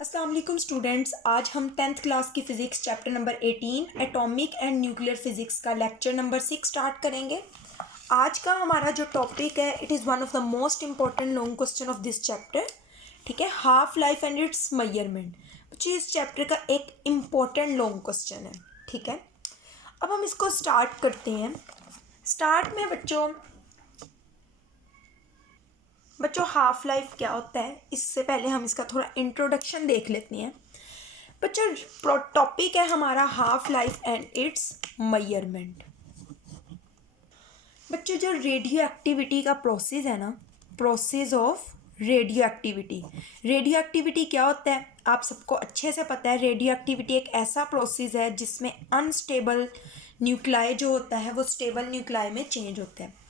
अस्सलाम वालेकुम स्टूडेंट्स, आज हम 10th क्लास की physics chapter number 18 atomic and nuclear physics का लेक्चर नंबर 6 स्टार्ट करेंगे। आज का हमारा जो टॉपिक है it is one of the most important long question of this chapter. ठीक है, half life and it's measurement. बच्चों, इस चैप्टर का एक इम्पॉर्टेंट लॉन्ग क्वेश्चन है। ठीक है, अब हम इसको स्टार्ट करते हैं। स्टार्ट में बच्चों हाफ लाइफ क्या होता है, इससे पहले हम इसका थोड़ा इंट्रोडक्शन देख लेते हैं। बच्चों, टॉपिक है हमारा half life and it's measurement. बच्चों, जो रेडियो एक्टिविटी का प्रोसेस है ना, process of radio activity. Radio activity क्या होता है आप सबको अच्छे से पता है। रेडियो एक्टिविटी एक ऐसा प्रोसेस है जिसमें अनस्टेबल न्यूक्लाई जो होता है वो स्टेबल न्यूक्लाई में चेंज होता है।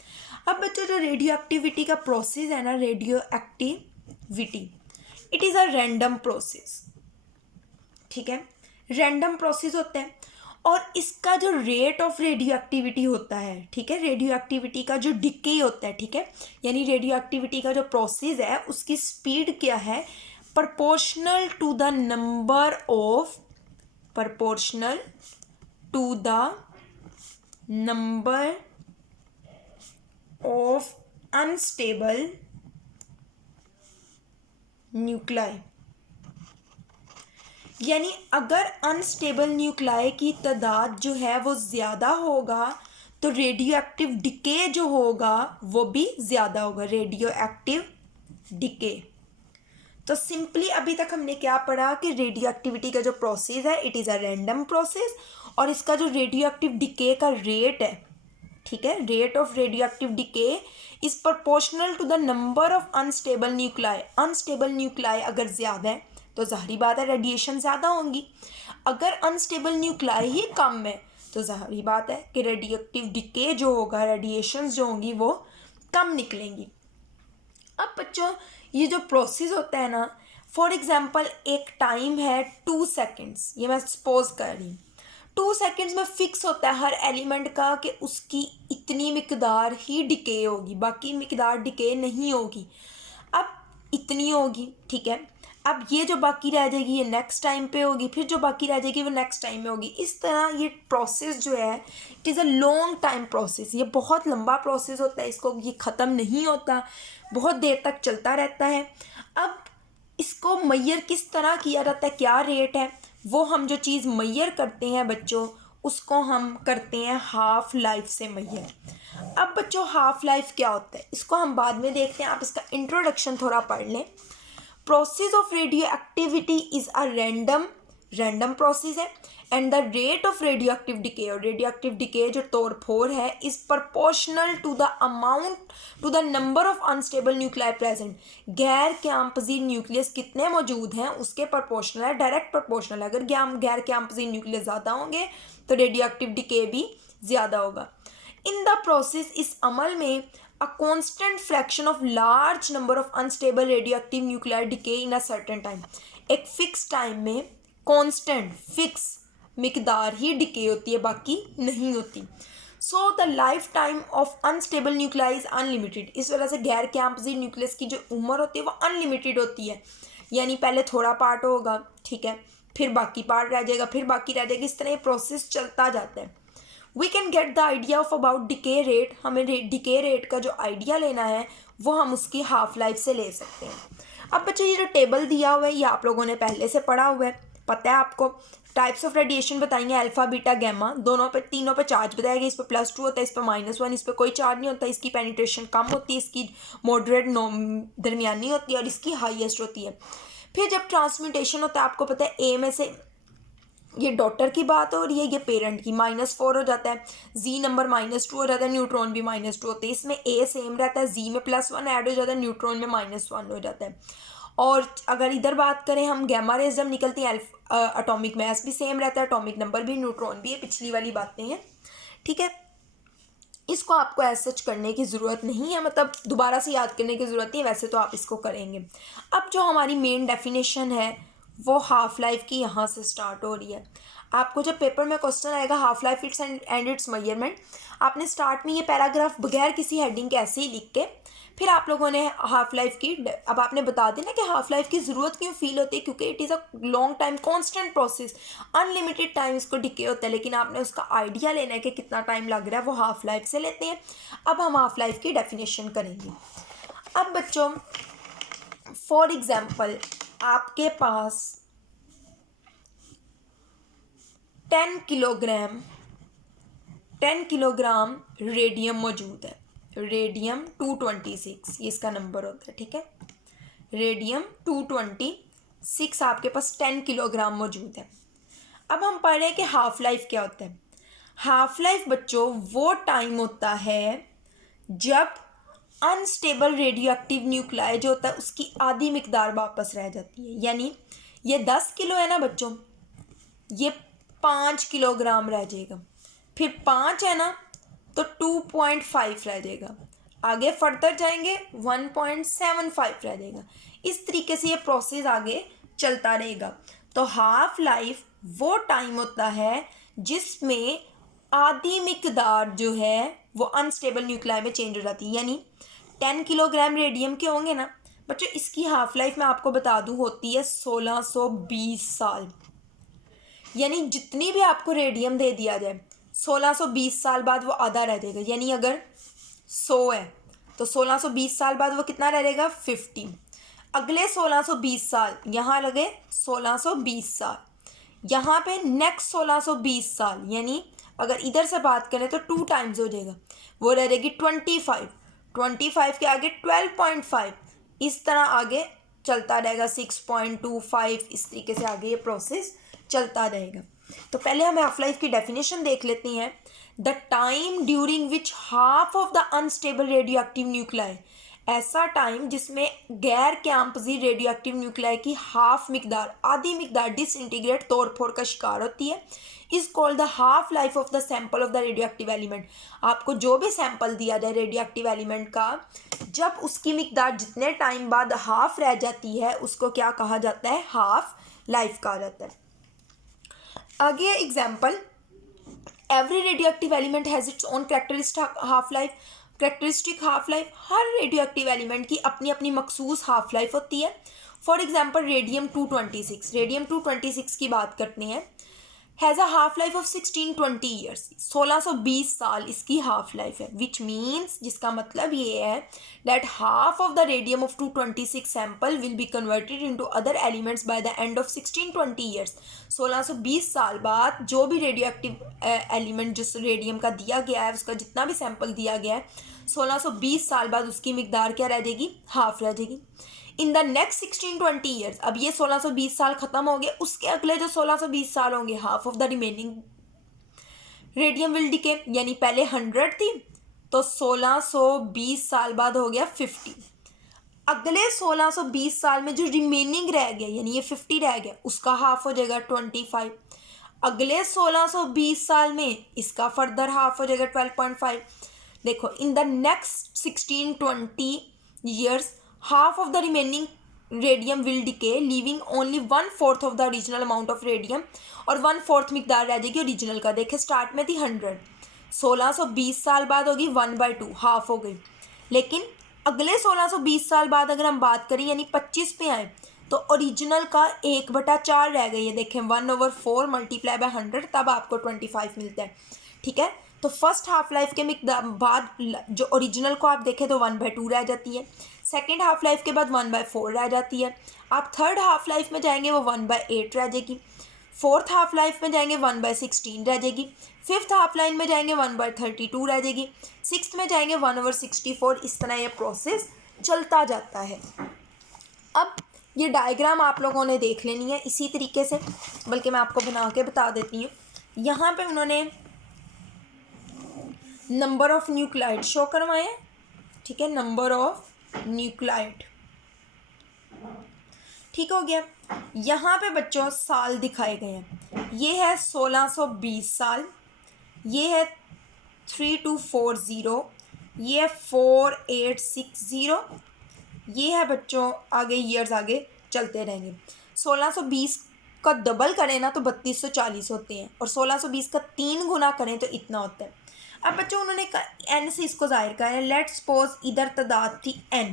अब बच्चों, जो रेडियो एक्टिविटी का प्रोसेस है ना, radio activity it is a random process. ठीक है, रैंडम प्रोसेस होता है और इसका जो रेट ऑफ रेडियो एक्टिविटी होता है, ठीक है, रेडियो एक्टिविटी का जो डिके होता है, ठीक है, यानी रेडियो एक्टिविटी का जो प्रोसेस है उसकी स्पीड क्या है, proportional to the number of unstable nuclei. यानी अगर अनस्टेबल न्यूक्लाई की तादाद जो है वो ज़्यादा होगा तो रेडियो एक्टिव डिके जो होगा वो भी ज़्यादा होगा, रेडियो एक्टिव डिके। तो सिंपली अभी तक हमने क्या पढ़ा कि रेडियो एक्टिविटी का जो प्रोसेस है it is a random process और इसका जो रेडियो एक्टिव डिके का रेट है, ठीक है, rate of radio active decay is proportional to the number of unstable nuclei. Unstable nuclei अगर ज़्यादा है तो ज़ाहिरी बात है रेडिएशन ज़्यादा होंगी। अगर अनस्टेबल न्यूक्लाई ही कम है तो ज़ाहिरी बात है कि रेडियो एक्टिव डिके जो होगा, रेडिएशंस जो होंगी वो कम निकलेंगी। अब बच्चों, ये जो प्रोसेस होता है ना, फॉर एग्जांपल एक टाइम है 2 सेकंड्स, ये मैं सपोज कर रही हूँ। 2 सेकंड्स में फिक्स होता है हर एलिमेंट का कि उसकी इतनी मिकदार ही डिके होगी, बाकी मिकदार डिके नहीं होगी। अब इतनी होगी, ठीक है, अब ये जो बाकी रह जाएगी ये नेक्स्ट टाइम पे होगी, फिर जो बाकी रह जाएगी वो नेक्स्ट टाइम में होगी। इस तरह ये प्रोसेस जो है it is a long time process, ये बहुत लंबा प्रोसेस होता है, इसको ये ख़त्म नहीं होता, बहुत देर तक चलता रहता है। अब इसको मैयर किस तरह किया जाता है, क्या रेट है, वो हम जो चीज़ मैयर करते हैं बच्चों उसको हम करते हैं हाफ लाइफ से मैयर। अब बच्चों हाफ लाइफ क्या होता है इसको हम बाद में देखते हैं, आप इसका इंट्रोडक्शन थोड़ा पढ़ लें। Process of radio activity is a random process है and the rate of radio active decay, और रेडियो एक्टिव डिके जो तोड़फोड़ है is proportional to the number of unstable nuclei present. गैर कैंपजी न्यूक्लियस कितने मौजूद हैं उसके प्रोपोर्शनल है, डायरेक्ट प्रोपोर्शनल है। अगर गैर कैंपजी न्यूक्लियस ज़्यादा होंगे तो रेडियो एक्टिव डिके भी ज़्यादा होगा। इन द प्रोसेस, इस अमल में a constant fraction of large number of unstable radioactive nuclei decay in a certain time, एक फिक्स टाइम में कांस्टेंट फिक्स मिकदार ही डिके होती है, बाकी नहीं होती। So the life time of unstable nuclei is unlimited. इस वजह से गैर कैंपजी न्यूक्लियस की जो उम्र होती है वो अनलिमिटेड होती है, यानी पहले थोड़ा पार्ट होगा, ठीक है, फिर बाकी पार्ट रह जाएगा, फिर बाकी रह जाएगा, इस तरह ये प्रोसेस चलता जाता है। We can get the idea of about decay rate, हमें डिके रेट का जो आइडिया लेना है वो हम उसकी हाफ लाइफ से ले सकते हैं। अब बच्चों, ये जो टेबल दिया हुआ है ये आप लोगों ने पहले से पढ़ा हुआ है, पता है आपको। टाइप्स ऑफ रेडिएशन बताएंगे, अल्फा बीटा गैमा, दोनों पे तीनों पे चार्ज बताएगा। इस पर +2 होता है, इस पर -1, इस पर कोई चार्ज नहीं होता, इसकी पेनिट्रेशन कम होती है, इसकी मॉडरेट दरमियानी होती है और इसकी हाईएस्ट होती है। फिर जब ट्रांसम्यूटेशन होता है आपको पता है ए में से ये डॉटर की बात हो रही है, ये पेरेंट की, -4 हो जाता है, जी नंबर -2 हो जाता है, न्यूट्रॉन भी -2 होते हैं। इसमें ए सेम रहता है, जी में +1 ऐड हो जाता है, न्यूट्रॉन में -1 हो जाता है। और अगर इधर बात करें हम गैमा रेज जब निकलती हैं एटॉमिक मास भी सेम रहता है, एटॉमिक नंबर भी, न्यूट्रॉन भी है, पिछली वाली बातें हैं, ठीक है। इसको आपको ऐसा सच करने की ज़रूरत नहीं है, मतलब दोबारा से याद करने की ज़रूरत नहीं है, वैसे तो आप इसको करेंगे। अब जो हमारी मेन डेफिनेशन है वो हाफ लाइफ की यहाँ से स्टार्ट हो रही है। आपको जब पेपर में क्वेश्चन आएगा half life it's and it's measurement, आपने स्टार्ट में ये पैराग्राफ बगैर किसी हेडिंग के ऐसे ही लिख के फिर आप लोगों ने हाफ लाइफ की, अब आपने बता देना कि हाफ लाइफ की ज़रूरत क्यों फील होती है, क्योंकि it is a long time constant process, unlimited time इसको डिके होता है, लेकिन आपने उसका आइडिया लेना है कि कितना टाइम लग रहा है, वो हाफ लाइफ से लेते हैं। अब हम हाफ लाइफ की डेफिनेशन करेंगे। अब बच्चों फॉर एग्जाम्पल आपके पास 10 किलोग्राम रेडियम मौजूद है, रेडियम 226 ये इसका नंबर होता है, ठीक है। रेडियम 226 आपके पास 10 किलोग्राम मौजूद है। अब हम पढ़ रहे हैं कि हाफ लाइफ क्या होता है। हाफ लाइफ बच्चों वो टाइम होता है जब अनस्टेबल रेडियो एक्टिव न्यूक्लाई जो होता है उसकी आधी मिकदार वापस रह जाती है। यानी ये 10 किलो है ना बच्चों, ये 5 किलोग्राम रह जाएगा, फिर 5 है ना तो 2.5 रह जाएगा, आगे फर्दर जाएंगे 1.75 रह जाएगा। इस तरीके से ये प्रोसेस आगे चलता रहेगा। तो हाफ लाइफ वो टाइम होता है जिसमें आधी मिकदार जो है वो अनस्टेबल न्यूक्लियाई में चेंज हो जाती है। यानी 10 किलोग्राम रेडियम के होंगे ना बच्चों, इसकी हाफ लाइफ मैं आपको बता दूं होती है 1620 साल। यानी जितनी भी आपको रेडियम दे दिया जाए 1620 साल बाद वो आधा रह जाएगा। यानी अगर 100 है तो 1620 साल बाद वो कितना रह जाएगा 50। अगले 1620 साल यहाँ लगे 1620 साल, यहाँ पे नेक्स्ट 1620 साल, यानी अगर इधर से बात करें तो 2 टाइम्स हो जाएगा, वो रह जाएगी 25 के आगे 12.5, इस तरह आगे चलता रहेगा 6.25, इस तरीके से आगे ये प्रोसेस चलता रहेगा। तो पहले हम हाफ लाइफ की डेफिनेशन देख लेते हैं। The time during which half of the unstable radio active nuclei, ऐसा टाइम जिसमें गैर कैंपजी रेडियो एक्टिव न्यूक्लियाई की हाफ मिकदार, आधी मिकदार डिसइंटीग्रेट तोड़ फोड़ का शिकार होती है, is called the half life of the sample of the radio active element. आपको जो भी सैंपल दिया जाए रेडियो एक्टिव एलिमेंट का, जब उसकी मिकदार जितने टाइम बाद हाफ रह जाती है उसको क्या कहा जाता है, हाफ लाइफ कहा जाता है। आगे example, every radio active element has its own characteristic half life. Characteristic half life, her radio active element की अपनी अपनी मखसूस हाफ लाइफ होती है। फॉर एग्जाम्पल रेडियम 226, रेडियम 226 की बात करते हैं, has a half life of 1620 years, 1620 साल इसकी हाफ लाइफ है। विच मीन्स, जिसका मतलब ये है that half of the radium of 226 sample will be converted into other elements by the end of 1620 years. 1620 साल बाद जो भी रेडियो एक्टिव एलिमेंट जिस रेडियम का दिया गया है, उसका जितना भी सैंपल दिया गया है, 1620 साल बाद उसकी मिकदार क्या रह जाएगी, हाफ रह जाएगी। इन द नेक्स्ट 1620 ईयर्स, अब ये 1620 साल खत्म हो गए, उसके अगले जो 1620 साल होंगे, half of the remaining radium will decay. यानी पहले 100 थी तो 1620 साल बाद हो गया 50। अगले 1620 साल में जो रिमेनिंग रह गया, यानी ये 50 रह गया, उसका हाफ हो जाएगा 25। अगले 1620 साल में इसका फर्दर हाफ हो जाएगा 12.5। देखो, in the next 1620 years half of the remaining radium will decay leaving only 1/4 of the original amount of radium, और 1/4 मिकदार रह जाएगी ओरिजिनल का। देखे स्टार्ट में थी 100, 1620 साल बाद होगी 1/2, हाफ हो गई। लेकिन अगले 1620 साल बाद अगर हम बात करें यानी 25 पे आए तो ओरिजिनल का 1/4 रह गई है। देखें 1/4 मल्टीप्लाई बाय 100 तब आपको 25 मिलता है, ठीक है। तो फर्स्ट हाफ लाइफ के मिकदार बाद जो ओरिजिनल को आप देखें तो 1/2 रह जाती है, सेकेंड हाफ लाइफ के बाद 1/4 रह जाती है। आप थर्ड हाफ लाइफ में जाएंगे वो 1/8 रह जाएगी, फोर्थ हाफ लाइफ में जाएंगे 1/16 रह जाएगी, फिफ्थ हाफ लाइन में जाएंगे 1/32 रह जाएगी, सिक्स्थ में जाएंगे 1/64। इस तरह ये प्रोसेस चलता जाता है। अब ये डायग्राम आप लोगों ने देख लेनी है इसी तरीके से, बल्कि मैं आपको बना के बता देती हूँ। यहाँ पे उन्होंने नंबर ऑफ न्यूक्लाइड शो करवाए, ठीक है, नंबर ऑफ न्यूक्लाइड, ठीक हो गया। यहाँ पे बच्चों साल दिखाए गए हैं, ये है 1620 साल, ये है 3240, ये है 4860, ये है बच्चों आगे ईयर्स आगे चलते रहेंगे। 1620 का डबल करें ना तो 3240 होते हैं, और 1620 का 3 गुना करें तो इतना होता है। अब बच्चों उन्होंने कहा n से इसको जाहिर करें। लेट्स सपोज इधर तादाद थी n,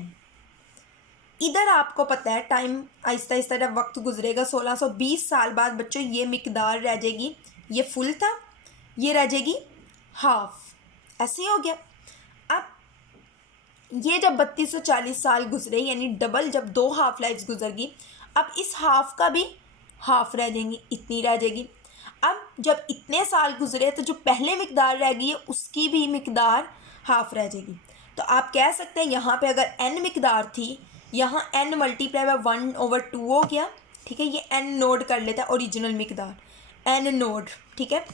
इधर आपको पता है टाइम आहिस्ता आहिस्ता जब वक्त गुजरेगा 1620 साल बाद बच्चों ये मिकदार रह जाएगी, ये फुल था, ये रह जाएगी हाफ, ऐसे ही हो गया। अब ये जब 3240 साल गुजरे यानी डबल, जब 2 हाफ लाइफ्स गुजर गई, अब इस हाफ का भी हाफ रह जाएंगी, इतनी रह जाएगी। अब जब इतने साल गुजरे तो जो पहले मिकदार रह गई है उसकी भी मिकदार हाफ रह जाएगी। तो आप कह सकते हैं यहाँ पे अगर n मिकदार थी, यहाँ n मल्टीप्लाई बाय 1/2 हो गया, ठीक है। ये n नोड कर लेता है ओरिजिनल मिकदार, n नोड, ठीक है,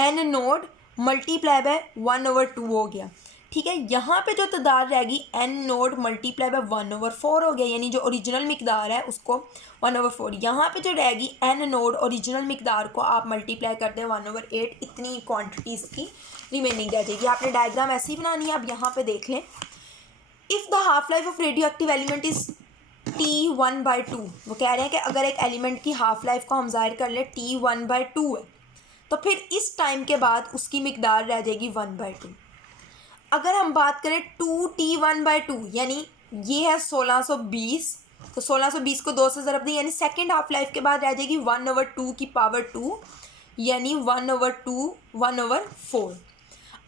n नोड मल्टीप्लाई बाय 1/2 हो गया, ठीक है। यहाँ पे जो तादाद रहेगी n नोड मल्टीप्लाई बाय 1/4 हो गया, यानी जो ओरिजिनल मिकदार है उसको 1/4। यहाँ पे जो रहेगी n नोड ओरिजिनल मिकदार को आप मल्टीप्लाई कर दें 1/8, इतनी क्वांटिटीज़ की रिमेनिंग रह जाएगी। आपने डायग्राम ऐसी ही बनानी है। अब यहाँ पे देख लें, if the half life of radio active element is T1/2, वो कह रहे हैं कि अगर एक एलिमेंट की हाफ लाइफ को हम ज़ाहिर कर लें T1/2 है, तो फिर इस टाइम के बाद उसकी मिकदार रह जाएगी 1/2। अगर हम बात करें 2T1/2 यानी ये है 1620, तो 1620 को 2 से ज़रब दें यानी सेकेंड हाफ लाइफ के बाद रह जाएगी 1/2 की पावर 2 यानी 1/2 1/4।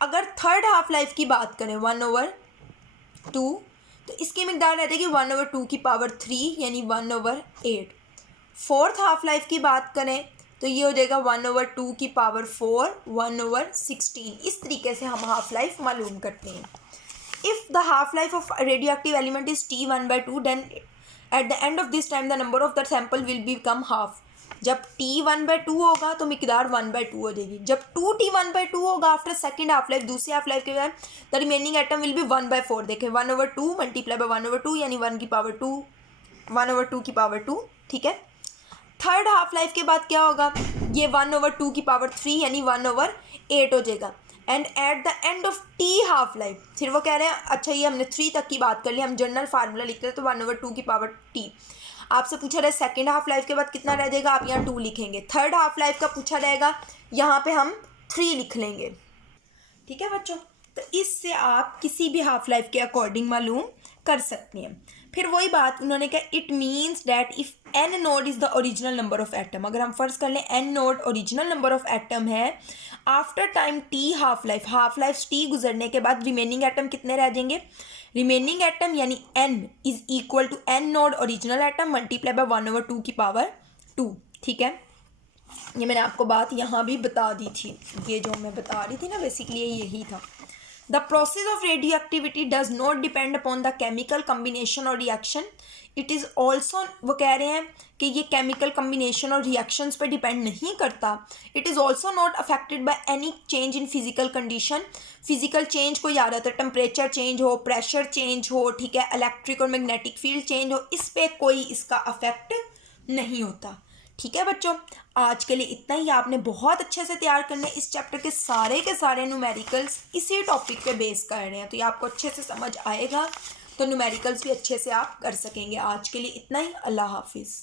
अगर थर्ड हाफ लाइफ की बात करें 1/2, तो इसकी मिकदार रह जाएगी 1/2 की पावर 3 यानी 1/8। फोर्थ हाफ लाइफ की बात करें तो ये हो जाएगा 1/2 की पावर 4 1/16। इस तरीके से हम हाफ लाइफ मालूम करते हैं। If the half life of radio active element is T1/2 then at the end of this time the number of the sample will become half. जब T1/2 होगा तो मिकदार 1/2 हो जाएगी। जब 2T1/2 होगा आफ्टर सेकेंड हाफ लाइफ, दूसरी half life के बाद the remaining atom will be 1/4। देखें 1/2 मल्टीप्लाई बाय 1/2 यानी 1 की पावर 2 1/2 की पावर 2, ठीक है। थर्ड हाफ लाइफ के बाद क्या होगा, ये 1/2 की पावर 3 यानी 1/8 हो जाएगा। And eight the end of T half life, फिर वो कह रहे हैं अच्छा ये हमने 3 तक की बात कर ली, हम जनरल फार्मूला लिखते हैं तो 1/2 की पावर टी। आपसे पूछा रहा सेकेंड हाफ लाइफ के बाद कितना रह जाएगा, आप यहाँ 2 लिखेंगे। थर्ड हाफ लाइफ का पूछा रहेगा, यहाँ पे हम 3 लिख लेंगे, ठीक है बच्चों। तो इससे आप किसी भी हाफ लाइफ के अकॉर्डिंग मालूम कर सकते हैं। फिर वही बात उन्होंने कहा, it means that if n naught is the original number of atom. अगर हम फर्ज कर लें n naught original number of atom है, after time t half life t गुजरने के बाद रिमेनिंग एटम कितने रह जाएंगे, रिमेनिंग एटम यानी n is equal to n naught original atom multiply by 1/2 की पावर 2, ठीक है। ये मैंने आपको बात यहाँ भी बता दी थी, ये जो मैं बता रही थी ना बेसिकली यही था। The process of radioactivity does not depend upon the chemical combination और रिएक्शन, इट इज़ ऑल्सो, वो कह रहे हैं कि ये केमिकल कम्बिनेशन और रिएक्शंस पे डिपेंड नहीं करता। It is also not affected by any change in physical condition. Physical change कोई आ रहा था, टेम्परेचर चेंज हो, प्रेशर चेंज हो, ठीक है, इलेक्ट्रिक और मैग्नेटिक फील्ड चेंज हो, इस पर कोई इसका अफेक्ट नहीं होता, ठीक है बच्चों। आज के लिए इतना ही। आपने बहुत अच्छे से तैयार करना है। इस चैप्टर के सारे न्यूमेरिकल्स इसी टॉपिक पे बेस कर रहे हैं, तो ये आपको अच्छे से समझ आएगा, तो न्यूमेरिकल्स भी अच्छे से आप कर सकेंगे। आज के लिए इतना ही। अल्लाह हाफिज़।